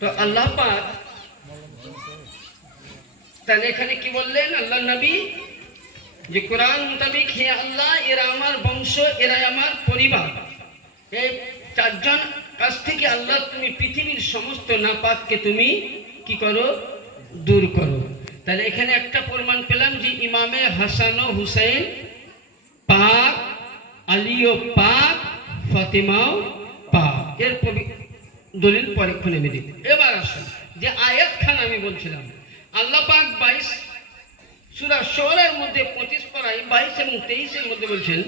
তো আল্লাহ পাক তাহলে এখানে কি বললেন? আল্লাহ নবী যে কোরআন মোতাবিক হে আল্লাহ, এরা আমার বংশ, এরা আমার পরিবার। এই চারজন কাছ থেকে আল্লাহ তুমি পৃথিবীর সমস্ত নাপাককে তুমি কি করো? দূর করো। তাহলে এখানে একটা প্রমাণ পেলাম যে ইমামে হাসান ও হুসাইন পাক, আলীও পাক, ফাতিমাও পাক। এর দলিল পরীক্ষণ এনে দিন এবার আসুন, যে আয়াত খান আমি বলছিলাম। আল্লাহ পাক বাইশ সুরা শোরের মধ্যে পঁচিশ পড়াই বাইশ এবং তেইশের মধ্যে বলছেন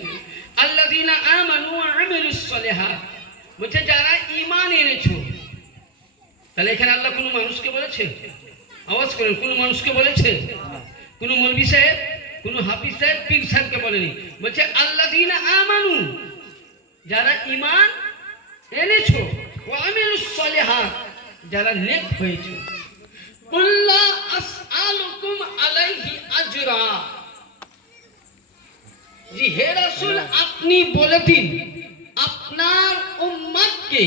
আল্লাহ দিনা আমানু আমিলুস সলেহা বলছে, যারা ইমান এনেছো। তাহলে এখানে আল্লাহ কোনো মানুষকে বলেছে? আওয়াজ করেন, কোনো মানুষকে বলেছে? কোনো মৌলবি সাহেব, কোনো হাফিজ সাহেব, পীর সাহেবকে বলেনি। বলছে আল্লাহ দিনা আমানু, যারা ইমান এনেছো আমিলুস সলেহা যারা জি, হে আপনি বলে দিন, আপনার উম্মতকে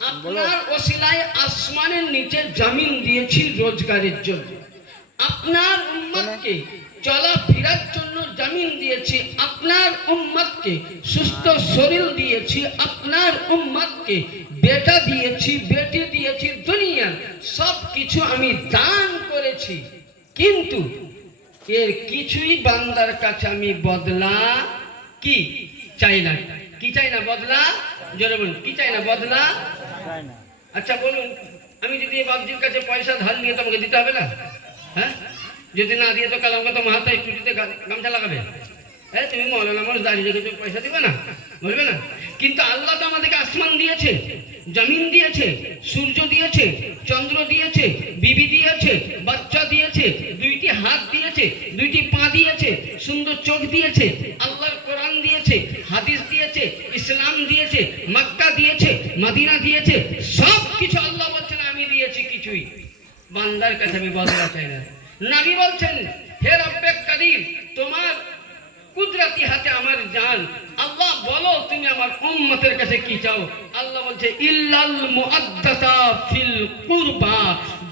আপনার ওসিলায় আসমানের নিচে জমিন দিয়েছি রোজগারের জন্য। আপনার উম্মতকে চলাফেরার জন্য জামিন দিয়েছি। আপনার উম্মতকে সুস্থ শরীর দিয়েছি। আপনার উম্মতকে বেটা দিয়েছি বেটি দিয়েছি দুনিয়া সব কিছু আমি দান করেছি। কিন্তু এর কিছুই বান্দার কাছে আমি বদলা কি চাই না। কি চাই না বদলা? জোরে বলুন কি চাই না বদলা? আচ্ছা বলুন আমি যদি এই বাবজির কাছে পয়সা ধার নিয়ে তোমাকে দিতে হবে না? হ্যাঁ? যদি না দিয়ে তো কাল আমাকে তো মাথায় টুটিতে গা- গামছা লাগাবে। হ্যাঁ তুমি মৌলানা মানুষ দাঁড়িয়ে রেখেছো, পয়সা দিবে না? বলবে না? কিন্তু আল্লাহ তো আমাদেরকে আসমান দিয়েছে, জমিন দিয়েছে, সূর্য দিয়েছে, চন্দ্র দিয়েছে, বিবি দিয়েছে, বাচ্চা দিয়েছে, দুইটি হাত দিয়েছে, দুইটি পা দিয়েছে, সুন্দর চোখ দিয়েছে, আল্লাহর কোরআন দিয়েছে, হাদিস দিয়েছে, ইসলাম দিয়েছে, মক্কা দিয়েছে, মাদিনা দিয়েছে সব কিছু আল্লাহ বলছেন, আমি দিয়েছি কিছুই। বান্দার কাছে আমি বদলা চাই না। নবী বলছেন, হে রব্বে কাদির তোমার কুদরতি হাতে আমার জান। আল্লাহ বলো, তুমি আমার উম্মতের কাছে কি চাও? আল্লাহ বলছে, ইল্লাল মুআদ্দাতা ফিল কুরবা।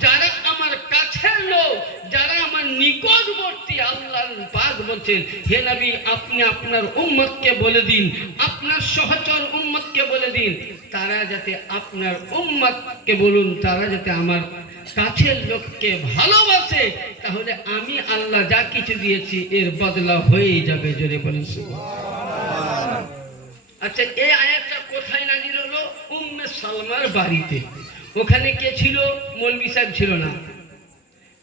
যারা আমার কাছের লোক, যারা আমার নিকটবর্তী আল্লাহ পাক বলছেন, হে নবী, আপনি আপনার উম্মতকে বলে দিন, আপনার সহচর উম্মতকে বলে দিন। তারা যাতে আপনার উম্মতকে বলুন, তারা যাতে আমার কাছের লোককে ভালোবাসে, তাহলে আমি আল্লাহ যা কিছু দিয়েছি, এর বদলা হয়েই যাবে, জোরে বলেন আচ্ছা এই আয়াতটা কোথায় নাজির হলো? উম্মে সালমার বাড়িতে। ওখানে কে ছিল? মৌলবি সাহেব ছিল না।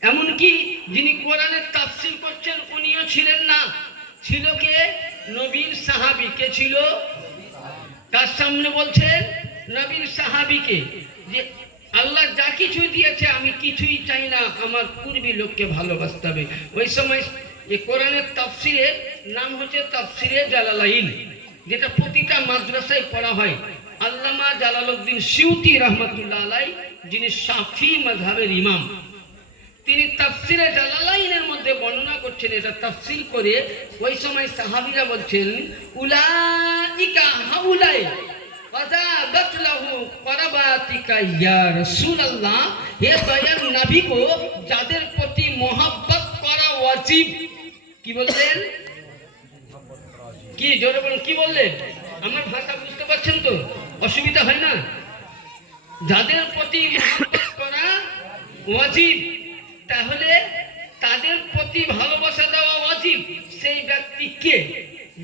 এমনকি যিনি কোরআনের তাফসির করছেন, উনিও ছিলেন না। ছিল কে? নবীর সাহাবি। কে ছিল? তার সামনে বলছেন, নবীর সাহাবিকে, যে আল্লাহ যা কিছু দিয়েছে, আমি কিছুই চাই না। আমার পূর্বী লোককে ভালোবাসতে হবে। ওই সময় এই কোরআনের তাফসিরের নাম হচ্ছে তাফসিরে জালালাইন, যেটা প্রতিটা মাদ্রাসায় পড়া হয়। আল্লামা জালালউদ্দিন সিউতি রহমতুল্লাহ আলাই, যিনি সাফি মাযহাবের ইমাম। তিনি তাফসিরে জালালাইনের মধ্যে বর্ণনা করছেন, এটা তাফসিল করে ওই সময় সাহাবিরা বলছেন, উলাইকা হাউলাই গো, যাদের প্রতি মোহাব্বত করা ওয়াজিব। কি বললেন? কি, জোরে বলুন, কি বললেন? আমার ভাষা বুঝতে পারছেন তো? অসুবিধা হয় না? যাদের প্রতি মহব্বত করা ওয়াজিব, তাহলে তাদের প্রতি ভালোবাসা দেওয়া ওয়াজিব। সেই ব্যক্তি কে?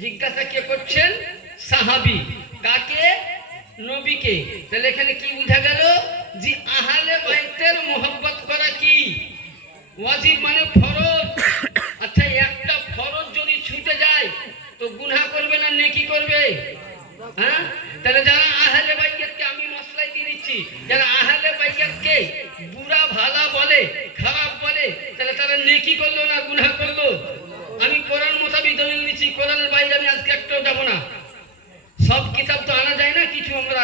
জিজ্ঞাসা কে করছেন? সাহাবি। কাকে নবীকে। তাহলে এখানে কি বোঝা গেল? যে আহালে বাইতের মোহব্বত করা কি? ওয়াজিব মানে ফরজ। আচ্ছা একটা ফরজ যদি ছুটে যায়, তো গুনাহ করবে না, নেকি করবে? হ্যাঁ? তাহলে যারা আহলে বাইয়াতকে আমি মশলাই দিয়ে দিচ্ছি, যারা আহলে বাইয়াতকে বুড়া ভালা বলে, খারাপ বলে, তাহলে তারা নেকি করল না, গুনাহ করল? আমি কোরআন মোতাবিক দলিল নিচ্ছি কোরআনের বাইরে আমি আজকে একটাও যাব না। সব কিতাব তো আনা যায় না, কিছু আমরা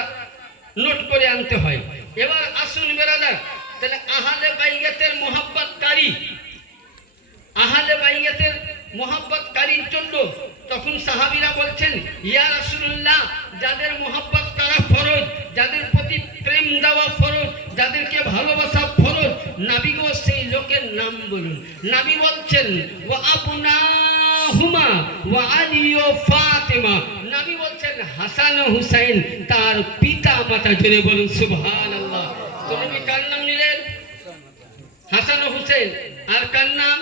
নোট করে আনতে হয়। এবার আসুন বেড়াদার, তাহলে আহালে বাইয়াতের মোহাব্বতকারী, আহালে বাইয়াতের মোহাব্বতকারীর জন্য তখন সাহাবিরা বলছেন, ইয়া রাসুল্লাহ যাদের মোহাব্বত করা ফরজ, যাদের প্রতি প্রেম দেওয়া ফরজ, যাদেরকে ভালোবাসা ফরজ, নাবিগো সেই লোকের নাম বলুন। নাবি বলছেন ও আপনা হুমা ও আলিও ফাতেমা নবী বলছেন, হাসান হুসাইন তার পিতা মাতা জেনে বলুন, সুবহানাল্লাহ। তো নবী কার নাম নিলেন হাসান হুসেন আর কার নাম?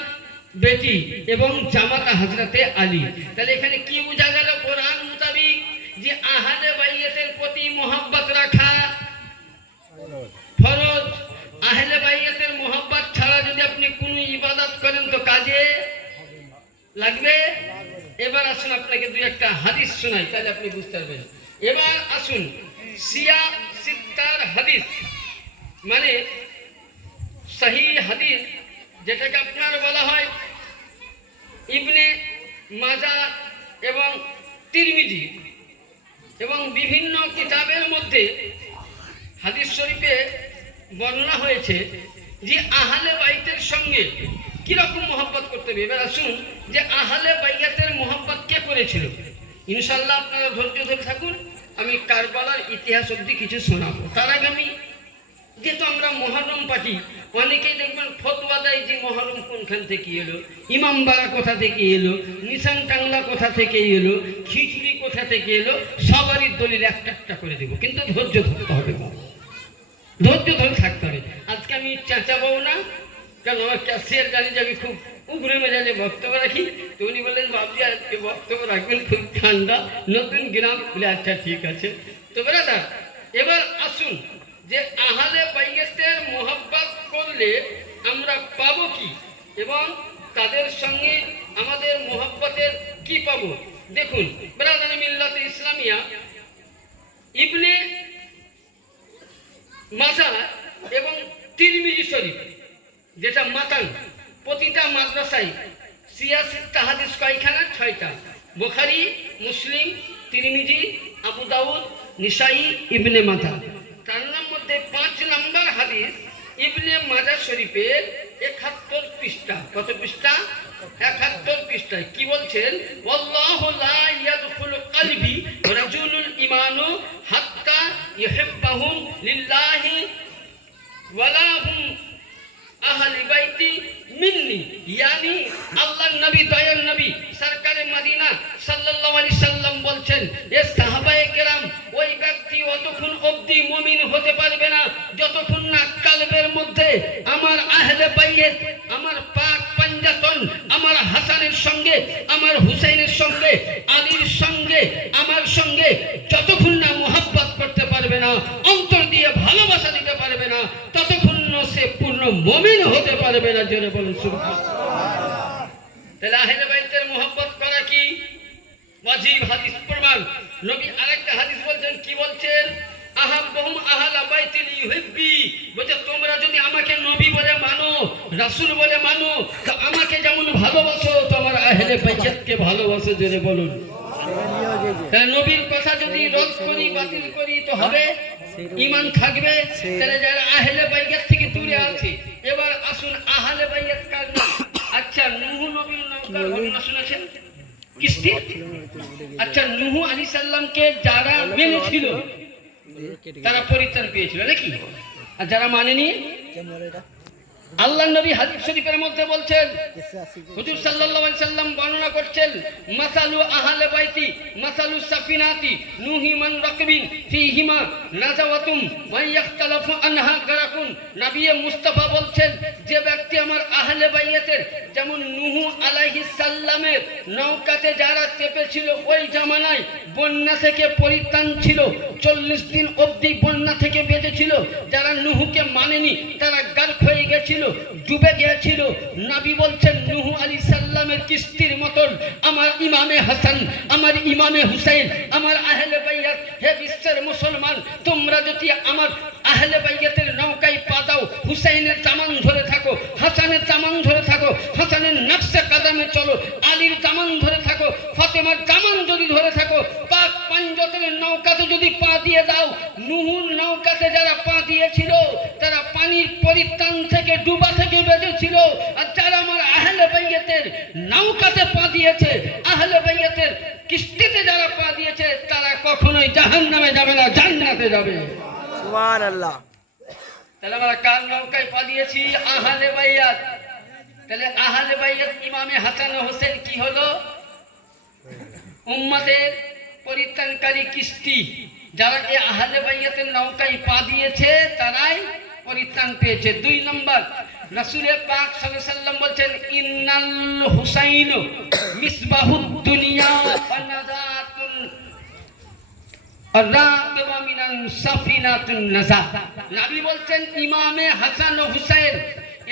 বেটি এবং জামাতা হজরতে আলী। তাহলে এখানে কি বোঝা গেল? কোরআন মোতাবিক যে আহালে বাইয়েতের প্রতি মোহাব্বত রাখা ফরজ। আহলে বাইয়াতের মোহাব্বত ছাড়া যদি আপনি কোনো ইবাদত করেন তো কাজে লাগবে? এবার আসুন আপনাকে দুই একটা হাদিস শোনাই, তাহলে আপনি বুঝতে পারবেন। এবার আসুন সিয়া সিত্তার হাদিস। মানে সহি হাদিস, যেটাকে আপনার বলা হয় ইবনে মাজা এবং তিরমিজি। এবং বিভিন্ন কিতাবের মধ্যে হাদিস শরীফে বর্ণনা হয়েছে যে আহলে বাইতের সঙ্গে কীরকম মোহাব্বত করতে হবে? এবার আসুন যে আহলে বাইয়াতের মোহাব্বত কে করেছিল? ইনশাল্লাহ আপনারা ধৈর্য ধরে থাকুন, আমি কারবালার ইতিহাস অব্দি কিছু শোনাবো। তার আগে আমি, যেহেতু আমরা মহরম পাঠি, অনেকেই দেখবেন ফতোয়া দেয় যে মহরম কোনখান থেকে এলো? ইমামবাড়া কোথা থেকে এলো? নিশান টাংলা কোথা থেকে এলো? খিচুড়ি কোথা থেকে এলো? সবারই দলিল একটা একটা করে দেবো। কিন্তু ধৈর্য ধরতে হবে ধৈর্য ধরে থাকতে হবে। আজকে আমি চেঁচাবো না কারণ আমার ক্যাশিয়ার জানি যে আমি খুব উগরে মেজাজে বক্তব্য রাখি তো উনি বললেন, বাবজি আজকে বক্তব্য রাখবেন খুব ঠান্ডা, নতুন গ্রাম বলে আচ্ছা ঠিক আছে। তো বেড়াদা এবার আসুন, যে আহালে বাইয়েতের মোহাব্বত করলে আমরা পাবো কি? এবং তাদের সঙ্গে আমাদের মোহাব্বতের কি পাবো? দেখুন বেড়াদানি মিল্লাতে ইসলামিয়া, ইবনে মাজা এবং তিরমিজি শরীফ। যেটা মাতান প্রতিটা মাদ্রাসায় সিয়াসিত্তা হাদিস কয়খানা? ছয়টা। বোখারি, মুসলিম, তিরমিজি, আবু দাউদ, নিসাই, ইবনে মাতা তার মধ্যে পাঁচ নম্বর হাদিস ইবনে মাজা শরীফের একাত্তর পৃষ্ঠা। কত পৃষ্ঠা? একাত্তর পৃষ্ঠায়। কি বলছেন? ওয়াল্লাহু লা ইমানু হাত্তা লিল্লাহি ইয়ানি আল্লাহর নবী দয়ার নবী সরকারে মদিনা সাল্লাল্লাহু আলাইহি সাল্লাম বলছেন, এ সাহাবায়ে কেরাম, ওই ব্যক্তি অতক্ষণ অবধি মুমিন হতে পারবে না। যতক্ষণ না কালবের মধ্যে আমার আহলে বাইত আমার পাক পাঞ্জাতন, আমার হাসানের সঙ্গে, আমার হুসাইনের সঙ্গে, আলীর সঙ্গে, আমার সঙ্গে যতক্ষণ না মোহাব্বত করতে পারবে না অন্তর দিয়ে ভালোবাসা দিতে পারবে না ততক্ষণ না সে পূর্ণ মমিন হতে পারবে না জোরে বলুন। তাহলে আহলে বাইতের মোহাব্বত করা কি? ওয়াজিব হাদিস প্রমাণ। নবী আরেকটা হাদিস বলছেন কি বলছেন? আহাব্বহুম আহলা বাইতিল ইউহিব্বি। বলছে তোমরা যদি আমাকে নবী বলে মানো রাসূল বলে মানো তো আমাকে যেমন ভালোবাসো তোমার আহলে বাইতকে ভালোবাসো জোরে বলুন। নবীর কথা যদি রদ করি বাতিল করি তো হবে? ইমান থাকবে, তাহলে যারা আহলে বাইয়াত থেকে দূরে আছে, এবার আসুন আহলে বাইয়াত কার আচ্ছা নূহ নবীর নৌকার ঘটনা শুনেছেন? কিস্তি? আচ্ছা নূহ আলী সাল্লামকে যারা মেনেছিল, তারা পরিত্রাণ পেয়েছিল, নাকি? আর যারা মানেনি? আল্লাহ নবী হাদিস শরীফের মধ্যে বলছেন হুজুর সাল্লাল্লাহু আলাইহি সাল্লাম বর্ণনা করছেন মাসালু আহলে বাইতি মাসালু সাফিনাতি নুহি মান রাকবিন ফিহিমা নাজাওয়াতুম মান ইয়াখতালাফু আনহা গারাকুন। নবী মুস্তাফা বলছেন যে ব্যক্তি আমার আহলে বাইতের যেমন নুহু আলাইহিস সাল্লামের নৌকাতে যারা চেপেছিল ওই জামানায় বন্যা থেকে পরিত্রাণ ছিল চল্লিশ দিন অবধি বন্যা থেকে বেঁচেছিল যারা নুহুকে মানেনি তারা গার্ক গেছিল ডুবে গিয়েছিল। নবী বলছেন, নুহু আলী সাল্লামের কিস্তির মতন আমার ইমামে হাসান, আমার ইমামে হুসাইন, আমার আহলে বাইয়াত, হে বিশ্বের মুসলমান, তোমরা যদি আমার আহলে বাইয়াতের নৌকায় পা দাও, হুসাইনের চামান ধরে থাকো, হাসানের চামান ধরে থাকো, হাসানের নকশে কাদামে চলো, আলীর চামান ধরে থাকো, ফাতেমার চামান যদি ধরে থাকো পাক পাঞ্জতের নৌকাতে যদি পা দিয়ে দাও নুহুর নৌকাতে যারা পা দিয়েছিল তারা পানির পরিত্রাণ থেকে ডুবা থেকে বেঁচেছিল। আর যারা আমার আহলে বাইয়াতের নৌকাতে পা দিয়েছে আহলে বাইয়াতের কিস্তিতে যারা পা দিয়েছে তারা কখনোই জাহান নামে যাবে না জান্নাতে যাবে। আল্লাহ তাহলে আমরা কার নৌকায় পা দিয়েছি? আহালে বাইয়াত। তাহলে আহলে বাইয়াত ইমামে হাসান হোসেন কি হলো? উম্মাদের পরিত্রাণকারী কিস্তি যারা এই আহলে বাইয়াতের নৌকায় পা দিয়েছে, তারাই পরিত্রাণ পেয়েছে। দুই নম্বর রাসূলের পাক সাল্লাম বলছেন, ইন্নাল হুসাইন মিসবাহুদ দুনিয়া নবী বলছেন, ইমামে হাসান ও হুসাইন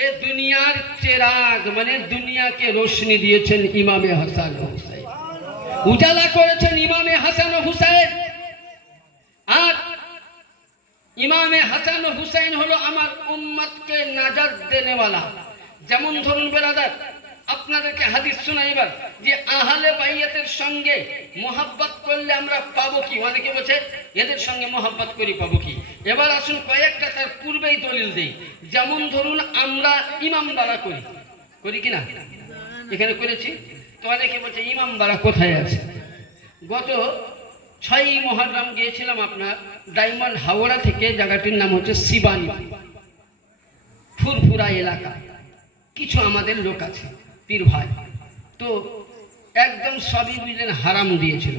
এ দুনিয়ার চেরাগ মানে দুনিয়াকে রোশনি দিয়েছেন ইমামে হাসান ও হুসাইন। উজালা করেছেন ইমামে হাসান হুসাইন। আর ইমামে হাসান হুসাইন হলো আমার উম্মতকে নাজাত দেনেওয়ালা। যেমন ধরুন বেরাদার, আপনাদেরকে হাদিস শোনাইবার যে আহলে বাইয়াতের সঙ্গে মোহাব্বত করলে আমরা পাবো কি? অনেকে বলছে, এদের সঙ্গে মোহাব্বত করি, পাবো কি? এবার আসুন কয়েকটা তার পূর্বেই দলিল দেই। যেমন ধরুন আমরা ইমাম দ্বারা করি। করি কি না? এখানে করেছি? তো অনেকে বলছে, ইমাম দ্বারা কোথায় আছে? গত ছয়ই মহারাম গিয়েছিলাম আপনার ডায়মন্ড হাওড়া থেকে, জায়গাটির নাম হচ্ছে শিবানী, ফুরফুরা এলাকা। কিছু আমাদের লোক আছে, পীর ভাই। তো একদম সবই বুঝলেন হারাম দিয়েছিল।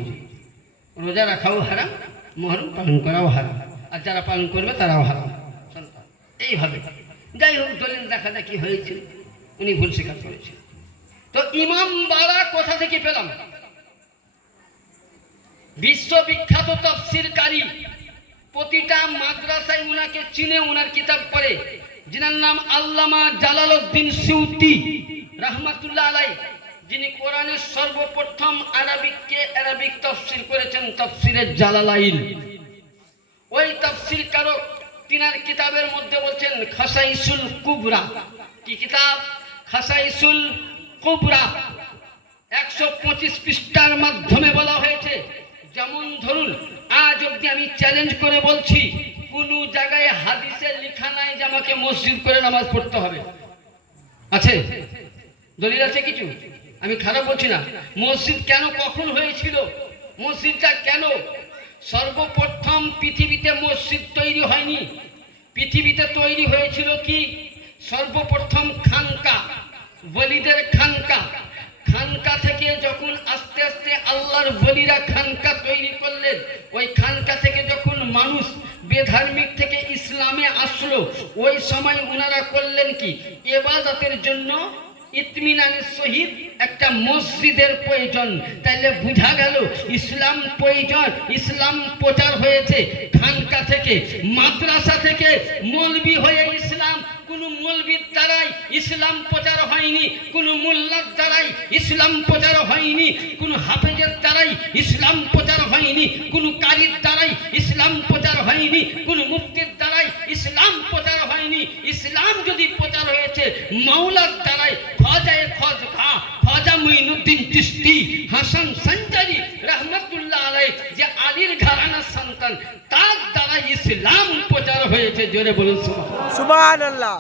রোজা রাখাও হারাম, মহরম পালন করাও হারাম। আর যারা পালন করবে তারাও হারাম। এইভাবে। যাই হোক, দলিল দেখা দেখি হয়েছিল। উনি ভুল স্বীকার করেছেন। তো ইমাম বাড়া কোথা থেকে পেলাম? বিশ্ববিখ্যাত তফসিরকারী প্রতিটা মাদ্রাসায় উনাকে চিনে উনার কিতাব পড়ে। যিনার নাম আল্লামা জালালউদ্দিন সিউতি, রহমাতুল্লাহ আলাই যিনি কোরআনের সর্বপ্রথম আরবিককে আরবিক তফসির করেছেন তফসিরের জালালাইল। ওই তফসির কারক তিনার কিতাবের মধ্যে বলছেন, খাসাইসুল কুবরা। কি কিতাব? খাসাইসুল কুবরা একশো পঁচিশ পৃষ্ঠার মাধ্যমে বলা হয়েছে, যেমন ধরুন, আজ অব্দি আমি চ্যালেঞ্জ করে বলছি, কোন জায়গায় হাদিসে লেখা নাই যে আমাকে মসজিদ করে নামাজ পড়তে হবে। আছে? দলিল আছে কিছু? আমি খারাপ বলছি না। মসজিদ কেন, কখন হয়েছিল? মসজিদটা কেন? সর্বপ্রথম পৃথিবীতে মসজিদ তৈরি হয়নি। পৃথিবীতে তৈরি হয়েছিল কি? সর্বপ্রথম খানকা। বলিদের খানকা। খানকা থেকে যখন আস্তে আস্তে আল্লাহর বলিরা খানকা তৈরি করলেন, ওই খানকা থেকে যখন মানুষ বেধার্মিক থেকে ইসলামে আসলো, ওই সময় ওনারা করলেন কি? এবাদতের জন্য ইতমিনানের সহিত একটা মসজিদের প্রয়োজন। তাইলে বোঝা গেল, ইসলাম প্রয়োজন, ইসলাম প্রচার হয়েছে। খানকা থেকে, মাদ্রাসা থেকে মলবি হয়ে ইসলাম মলবির দ্বারাই ইসলাম প্রচার হয়নি, কোন মোল্লার দ্বারাই ইসলাম প্রচার হয়নি, কোন হাফেজের দ্বারাই ইসলাম প্রচার হয়নি, কোন কারির দ্বারাই ইসলাম প্রচার হয়নি, কোন মুক্তির দ্বারাই ইসলাম প্রচার হয়নি ইসলাম যদি প্রচার হয়েছে, মাওলার দ্বারাই খজায় খজ খা খজা মুইনুদ্দিন চিস্তি হাসান সঞ্জারি রহমতুল্লাহ আলাই যে আলীর ঘরানার সন্তান, তার দ্বারা ইসলাম প্রচার হয়েছে, জোরে বলুন সুবহান সুবহানাল্লাহ?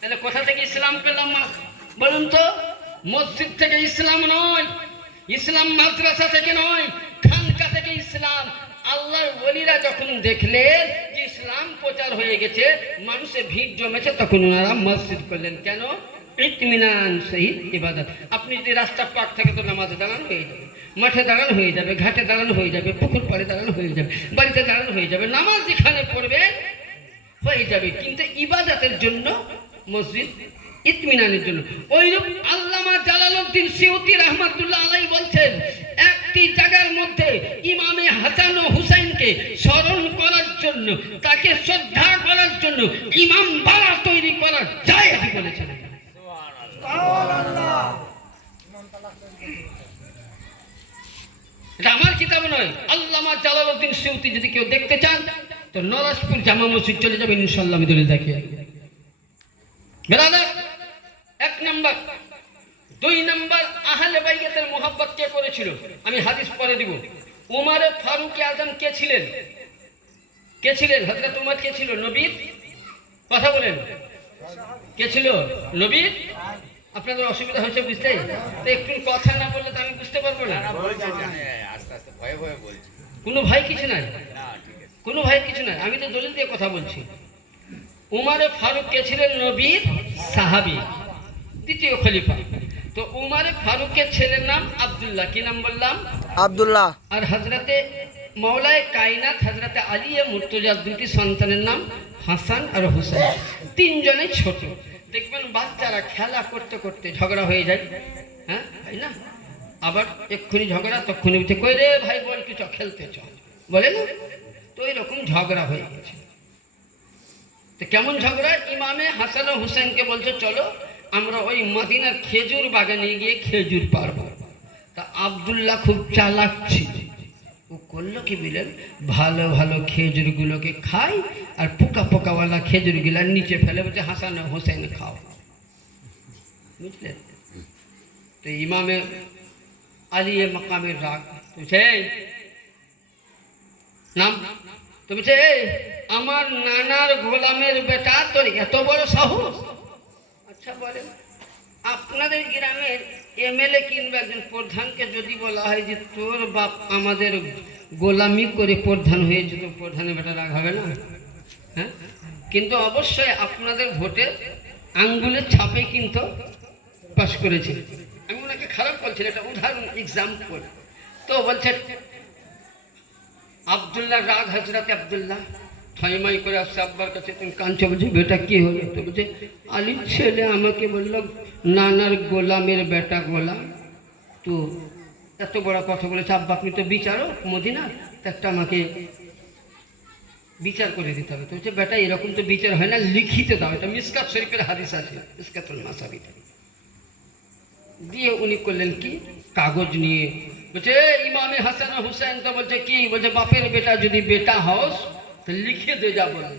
তাহলে কোথা থেকে ইসলাম পেলাম বলুন তো, মসজিদ থেকে ইসলাম নয়, ইসলাম মাদ্রাসা থেকে নয়, খানকা থেকে ইসলাম। আল্লাহর ওলিরা যখন দেখলেন যে ইসলাম প্রচার হয়ে গেছে, মানুষের ভিড় জমেছে, তখন ওনারা মসজিদ করলেন। কেন? ইতমিনান সহিত ইবাদত। আপনি যদি রাস্তা পাক থেকে তো নামাজে দাঁড়ান হয়ে যাবে। মাঠে দাঁড়ান হয়ে যাবে, ঘাটে দাঁড়ান হয়ে যাবে, পুকুর পাড়ে দাঁড়ান হয়ে যাবে, বাড়িতে দাঁড়ানো হয়ে যাবে, নামাজ যেখানে পড়বে হয়ে যাবে। কিন্তু ইবাদতের জন্য মসজিদ ইতমিনানের জন্য। ওইরূপ আল্লামা জালালউদ্দিন সিউতি রহমাতুল্লাহ আলাই বলছেন, একটি জায়গার মধ্যে ইমামে হাসান ও হুসাইনকে স্মরণ করার জন্য, তাকে শ্রদ্ধা করার জন্য ইমাম বাড়া তৈরি করা যায় বলেছেন এটা আমার কিতাব নয়। আল্লামা জালালউদ্দিন সিউতি যদি কেউ দেখতে চান, তো নরাজপুর জামা মসজিদ চলে যাবেন ইনশাল্লাহ আমি দলিল দেখিয়ে এক নম্বর। দুই নম্বর, আহলে বাইয়াতের মোহাব্বত কে করেছিল? আমি হাদিস পরে দিব। উমারে, ফারুক, আজম কে ছিলেন? কে ছিলেন? হযরত উমর কে ছিল? নবীর? কথা বলেন। কে ছিল? নবীর? আপনাদের অসুবিধা হয়েছে বুঝতে? তো একটু কথা না বললে তো আমি বুঝতে পারব না। কোনো ভাই কিছু নাই? কোনো ভাই কিছু নাই? আমি তো দলিল দিয়ে কথা বলছি। উমারে ফারুক কে ছিলেন নবীর সাহাবি দ্বিতীয় খলিফা। তো উমারে ফারুকের ছেলের নাম আব্দুল্লাহ কি নাম বললাম? আব্দুল্লাহ। আর হজরতে মৌলায় কায়নাত হজরতে আলী মুর্তজার দুটি সন্তানের নাম হাসান আর হুসেন তিনজনে ছোট। দেখবেন বাচ্চারা খেলা করতে করতে ঝগড়া হয়ে যায়। হ্যাঁ তাই না? আবার এক্ষুনি ঝগড়া তক্ষুনি উঠে কই রে ভাই বল কি চ খেলতে চ। বলে না? তো রকম ঝগড়া হয়ে গেছে। তো কেমন ঝগড়া? ইমামে হাসান হুসেনকে বলছে চলো আমরা ওই মদিনার খেজুর বাগানে গিয়ে খেজুর পারব তা আব্দুল্লাহ খুব চালাক ছিল। ও করল কি বুঝলেন ভালো ভালো খেজুরগুলোকে খাই আর পোকা পোকাওয়ালা খেজুরগুলো নিচে ফেলে বলছে হাসান হোসেন খাও। বুঝলেন? তো ইমামে আলী মকামের রাগ। বুঝছে নাম তো বলছে "এই, আমার নানার গোলামের বেটা, তোর এত বড় সাহস? আচ্ছা বলেন, আপনাদের গ্রামের এমএলএ কিংবা একজন প্রধানকে যদি বলা হয় যে তোর বাপ আমাদের গোলামি করে প্রধান হয়েছে তো প্রধানের বেটা রাগ হবে না? হ্যাঁ? কিন্তু অবশ্যই আপনাদের ভোটে আঙ্গুলের ছাপে কিন্তু পাশ করেছে। আমি ওনাকে খারাপ বলছি একটা উদাহরণ এক্সাম্পল তো বলছে, আবদুল্লাহ রাগ হজরত আবদুল্লাহ। থয়মাই করে আসছে আব্বার কাছে তুমি কাঞ্চ বলছে বেটা কি হলো? তো বলছে আলির ছেলে আমাকে বলল নানার গোলামের বেটা গোলাম। তো এত বড় কথা বলেছে আব্বা আপনি তো বিচারক মদিনা একটা আমাকে বিচার করে দিতে হবে। তো বলছে বেটা এরকম তো বিচার হয় না লিখিতে দাও। এটা মিসকাত শরীফের হাদিস আছে মিসকাতুল মাসাবিতে দিয়ে উনি করলেন কি? কাগজ নিয়ে বলছে "এ, ইমামে হাসান হুসেন তো বলছে কি? বলছে বাপের বেটা যদি বেটা হস লিখে দে যা বলে।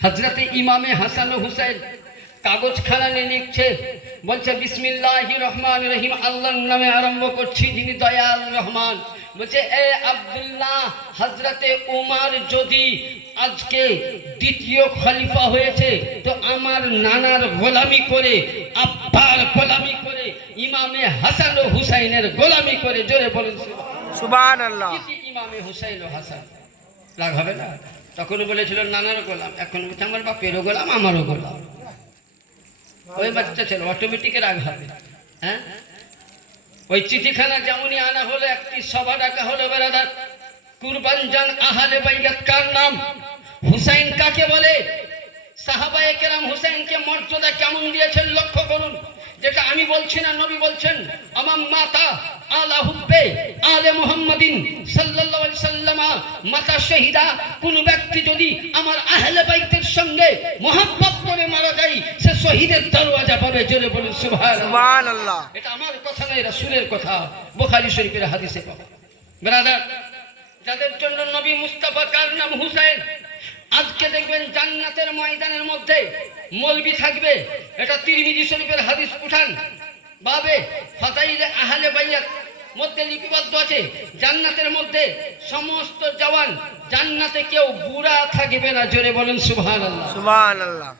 হজরতে ইমামে হাসান হুসেন কাগজ খানা নিয়ে লিখছে বলছে বিসমিল্লাহ রহমান রহিম, আল্লাহর নামে আরম্ভ করছি, যিনি দয়াল রহমান। বলছে, এ আব্দুল্লাহ হজরতে উমার যদি আজকে দ্বিতীয় খলিফা হয়েছে, তো আমার নানার গোলামি করে, আব্বার গোলামি করে, ইমামে হাসান হুসাইনের গোলামি করে, জোরে বলুন সুবান আল্লাহ ইমামে হুসাইন ও হাসান। রাগ হবে না? তখন বলেছিল নানার গোলাম। এখন বলছে, আমার বাপেরও গোলাম, আমারও গোলাম। ওই বাচ্চা ছিল অটোমেটিক রাগ হবে। হ্যাঁ? ওই চিঠিখানা যেমনই আনা হলো, একটি সভা ডাকা হলো বেড়াদার কুরবান জান আহালে বাইগাত কার নাম? হুসাইন কাকে বলে? সাহাবায়ে কেরাম হুসাইনকে মর্যাদা কেমন দিয়েছেন, লক্ষ্য করুন। যেটা আমি বলছি না নবী বলছেন আমার মাতা আলা হুব্বে আলে মুহাম্মাদিন সাল্লাল্লাহু আলাইহি সাল্লামা মাতা শহীদা কোন ব্যক্তি যদি আমার আহলে বাইতের সঙ্গে মোহাব্বত করে মারা যায় সে শহীদের দরওয়াজা পাবে জোরে বলুন সুবহানাল্লাহ। এটা আমার কথা নয় রাসূলের কথা বুখারী শরীফের হাদিসে পাবো ব্রাদার যাদের জন্য নবী মুস্তাফা কার নাম হুসাইন? আজকে দেখবেন জান্নাতের ময়দানের মধ্যে মলবি থাকবে। এটা তিরমিজি শরীফের হাদিস উঠান। বাবে ফাতাইলে আহলে বাইয়াত মধ্যে লিপিবদ্ধ আছে। জান্নাতের মধ্যে সমস্ত জওয়ান জান্নাতে কেউ বুড়া থাকবে না। জোরে বলেন সুবহানাল্লাহ। সুবান আল্লাহ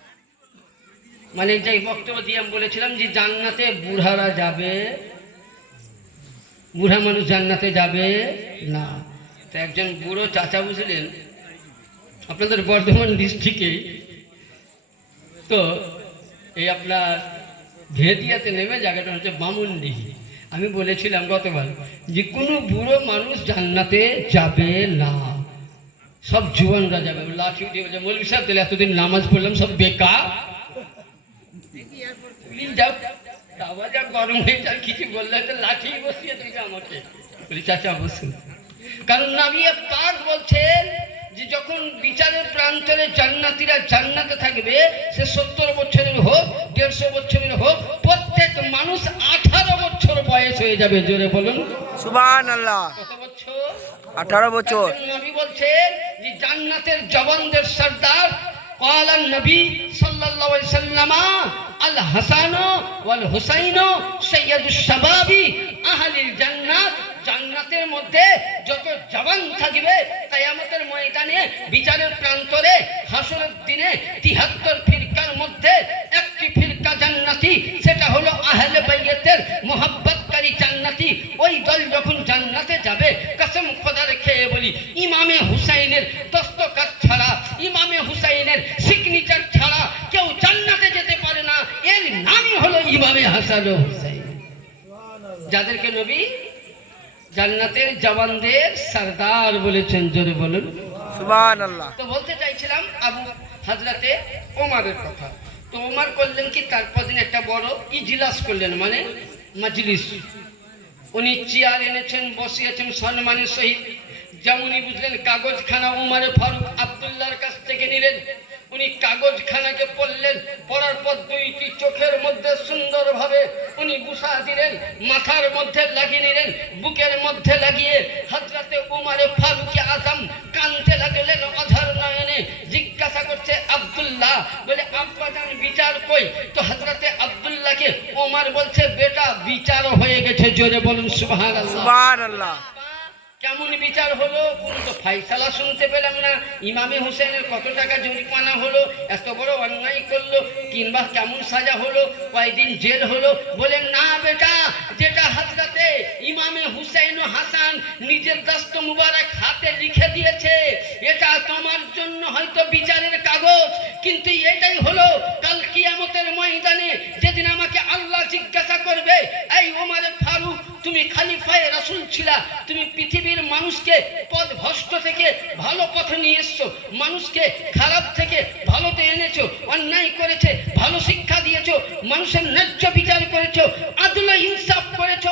মানে যে বক্তব্য দিয়ে আমি বলেছিলাম যে জান্নাতে বুড়ারা যাবে বুড়া মানুষ জান্নাতে যাবে না। তো একজন বুড়ো চাচা বুঝলেন আপনাদের বর্ধমান ডিস্ট্রিক্টে, তো এই আপনার ভেদিয়াতে নেমে জায়গাটা হচ্ছে বামুনডিহি। আমি বলেছিলাম গতবার যে কোনো বুড়ো মানুষ জান্নাতে যাবে না। সব জুয়ানরা যাবে। লাঠি উঠে বলছে, মৌলভী সাহেব, তাহলে এতদিন নামাজ পড়লাম, সব বেকার? যা গরম কিছু বললে তো লাঠি বসিয়ে আমাকে। বলি, চাচা, বসুন। কারণ নাবিয়ে পাক বলছেন যে যখন বিচারের প্রান্তরে জান্নাতীরা জান্নাতে থাকবে সে সত্তর বছরের হোক দেড়শো বছরের হোক প্রত্যেক মানুষ আঠারো বছর বয়স হয়ে যাবে জোরে বলুন সুবান আল্লাহ কত বছর আঠারো বছর একজন নবী বলছেন যে জান্নাতের জওয়ানদের সর্দার قال النبي صلى الله عليه وسلم الحسن والحسين سيد الشباب اهل الجنات জান্নাতের মধ্যে যত জওয়ান থাকবে, কিয়ামতের ময়দানে বিচারের প্রান্তরে হাসরের দিনে 73 ফিরকার মধ্যে একটি ফিরকা জান্নাতি, সেটা হলো আহলে বাইতের মোহাব্বতকারী জান্নাতি। ওই দল যখন জান্নাতে যাবে, কসম খোদার খেয়ে বলি, ইমামে হুসাইনের দস্তকাত ছাড়া, ইমামে হুসাইনের সিগনেচার ছাড়া কেউ জান্নাতে হাসান হুসাইন। যাদেরকে নবী জান্নাতের জওয়ানদের সরদার বলেছেন জোরে বলুন। সুবান আল্লাহ তো বলতে চাইছিলাম আবু হাজরাতে ওমারের কথা। তো ওমার করলেন কি? তারপর দিন একটা বড় ইজলাস করলেন মানে মাজলিস। উনি চেয়ার এনেছেন বসিয়েছেন সম্মানের সহিত। যেমনই বুঝলেন কাগজখানা উমারে ফারুক আবদুল্লাহর কাছ থেকে নিলেন। উনি কাগজখানাকে পড়লেন, পড়ার পর দুইটি চোখের মধ্যে সুন্দরভাবে উনি বুসা দিলেন, মাথার মধ্যে লাগিয়ে নিলেন, বুকের মধ্যে লাগিয়ে হাজরাতে উমারে ফারুক আজম কানতে লাগলেন অঝর নয়নে, জিজ্ঞাসা করছে, আব্দুল্লাহ? বলে, আব্বাজান, বিচার কই? তো হজরতে আব্দুল্লাহকে ওমার বলছে, বেটা বিচার হয়ে গেছে, জোরে বলুন, সুবহানাল্লাহ। আল্লাহ কেমন বিচার হলো? কোন তো, ফাইসালা শুনতে পেলাম না। ইমামে হোসেনের কত টাকা জরিমানা হলো? এত বড় অন্যায় করল, কিংবা কেমন সাজা হলো? কয়েকদিন জেল হলো? বলেন, না বেটা, যেটা হাজরাতে ইমামে হুসেন ও হাসান নিজের দস্ত মুবারক হাতে লিখে দিয়েছে, এটা তোমার জন্য হয়তো বিচারের কাগজ। কিন্তু এটাই হলো, কাল কিয়ামতের ময়দানে যেদিন আমাকে আল্লাহ জিজ্ঞাসা করবে, এই ওমারে ফারুক তুমি খালিফায়ে রাসূল ছিলা, তুমি পৃথিবীর মানুষকে পদ ভ্রষ্ট থেকে ভালো পথে নিয়ে এসছো, মানুষকে খারাপ থেকে ভালোতে এনেছো, অন্যায় করেছে, ভালো শিক্ষা দিয়েছ, মানুষের ন্যায্য বিচার করেছ, আদল ইনসাফ করেছ,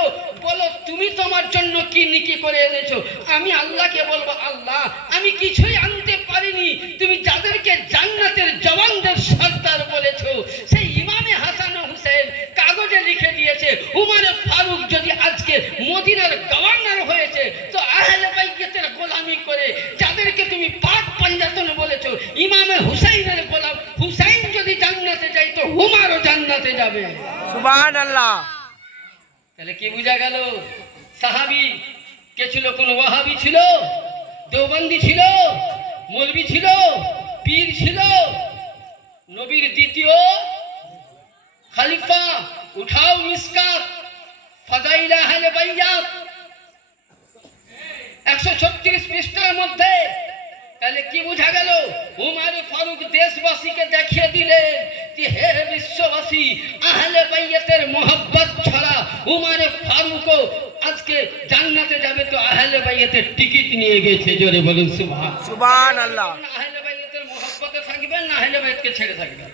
বলো তুমি তোমার জন্য কি নিকি করে এনেছো? আমি আল্লাহকে বলব, আল্লাহ, আমি কিছুই আনতে পারিনি। তুমি যাদেরকে জান্নাতের জওয়ানদের সর্দার বলেছ সেই ইমামে হাসান ও হুসেন কাগজে লিখে দিয়েছে উমারে ফারুক যদি আজকে মদিনার গভর্নর হয়েছে তো আহলে বাইতের গোলামি করে যাদেরকে তুমি পাক পাঞ্জাতন বলেছ ইমামে হুসাইনের গোলাম হুসাইন যদি জান্নাতে যায় তো উমারও জান্নাতে যাবে। সুবান আল্লাহ তাহলে কি বোঝা গেল? সাহাবি কে ছিল? কোন ওয়াহাবি ছিল? দেওবন্দি ছিল? মলবি ছিল? পীর ছিল? নবীর দ্বিতীয় খালিফা? উঠাও মিসকাত। ফাদাইলা আহলে বাইয়াত। একশো ছত্রিশ পৃষ্ঠার মধ্যে তাহলে কি বোঝা গেল? উমার ফারুক দেশবাসীকে দেখিয়ে দিলেন যে হে বিশ্ববাসী আহলে বাইয়াতের মোহব্বত ছাড়া উমারে ফারুকও আজকে জান্নাতে যাবে তো আহলে বাইয়াতের টিকিট নিয়ে গেছে জোরে বলুন সুবহান। সুবান আল্লাহ আহলে বাইয়াতের মোহব্বতে থাকবেন না আহলে বাইয়াতকে ছেড়ে থাকবেন?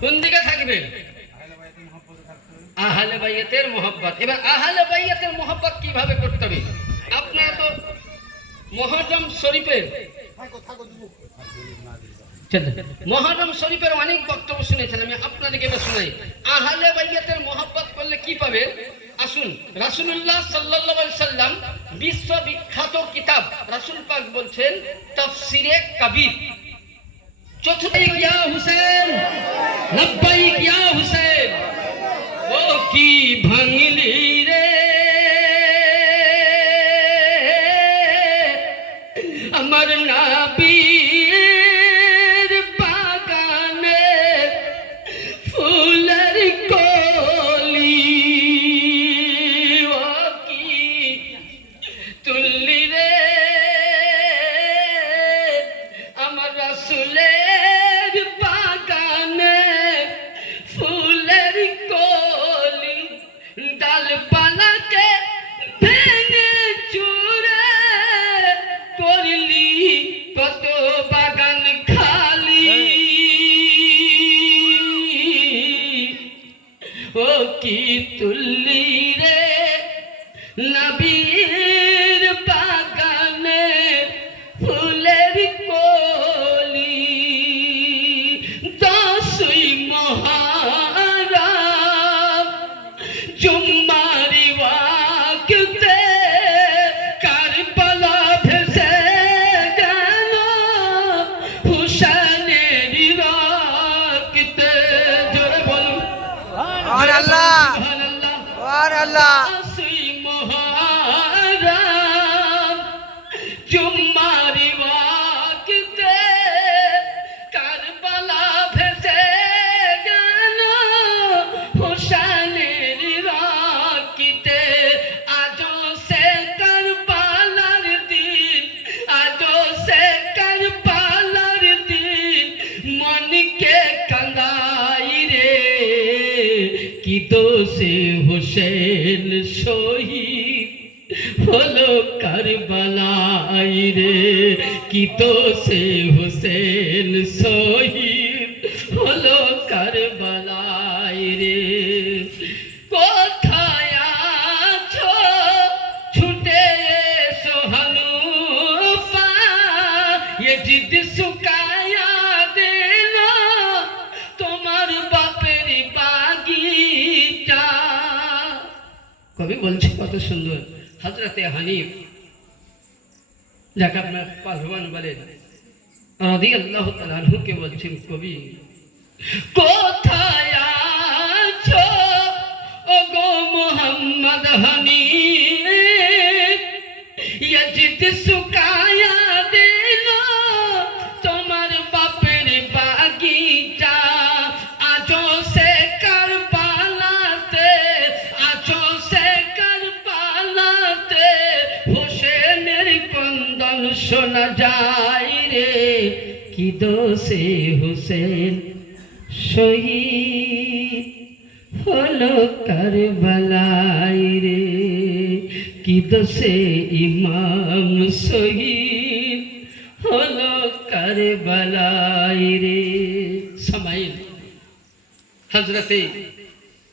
কোন দিকে থাকবেন? আহলে বাইয়াতের মোহব্বত। এবার আহলে বাইয়াতের মোহব্বত কীভাবে করতে হবে? আপনারা তো মহরম শরীফের মহরম শরীফের অনেক বক্তব্য শুনেছেন, আমি আপনাদেরকে এবার শোনাই। আহলে বাইয়াতের মোহব্বত করলে কি পাবে? আসুন, রাসূলুল্লাহ আলাইহি সাল্লাম বিশ্ববিখ্যাত কিতাব, রাসূল পাক বলছেন, তাফসিরে কবির। চতুর্দিক ইয়া হুসেন লব্বাইক ইয়া হুসেন। ও কি ভাঙলি রে? আমার নাবির হলো কারবালাই রে। কি তো সে হোসেন শহীদ হলো কারবালাই রে। কোথায় আছো? ছুটে সোহানু এ তোমার কবি বলছে কত সুন্দর। হজরতে হানিফ, যাকে আপনার পাহলওয়ান বলেন রদি আল্লাহ তালাহুকে বলছেন, কবি, কোথায় আছো? ও গো মোহাম্মদ হানিফ, ইয়াজিদ সুকা কি দোষে হোসেন শহীদ হলো কারবালাই রে। কি দোষে ইমাম শহীদ হলো কারবালাই রে। সামাইল হজরতে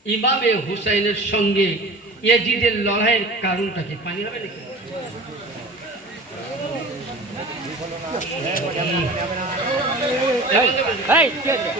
ইমামে হুসাইনের সঙ্গে ইয়াজিদের লড়াইয়ের কারণটা কি? পানি হবে নাকি? এই, এই, কে রে?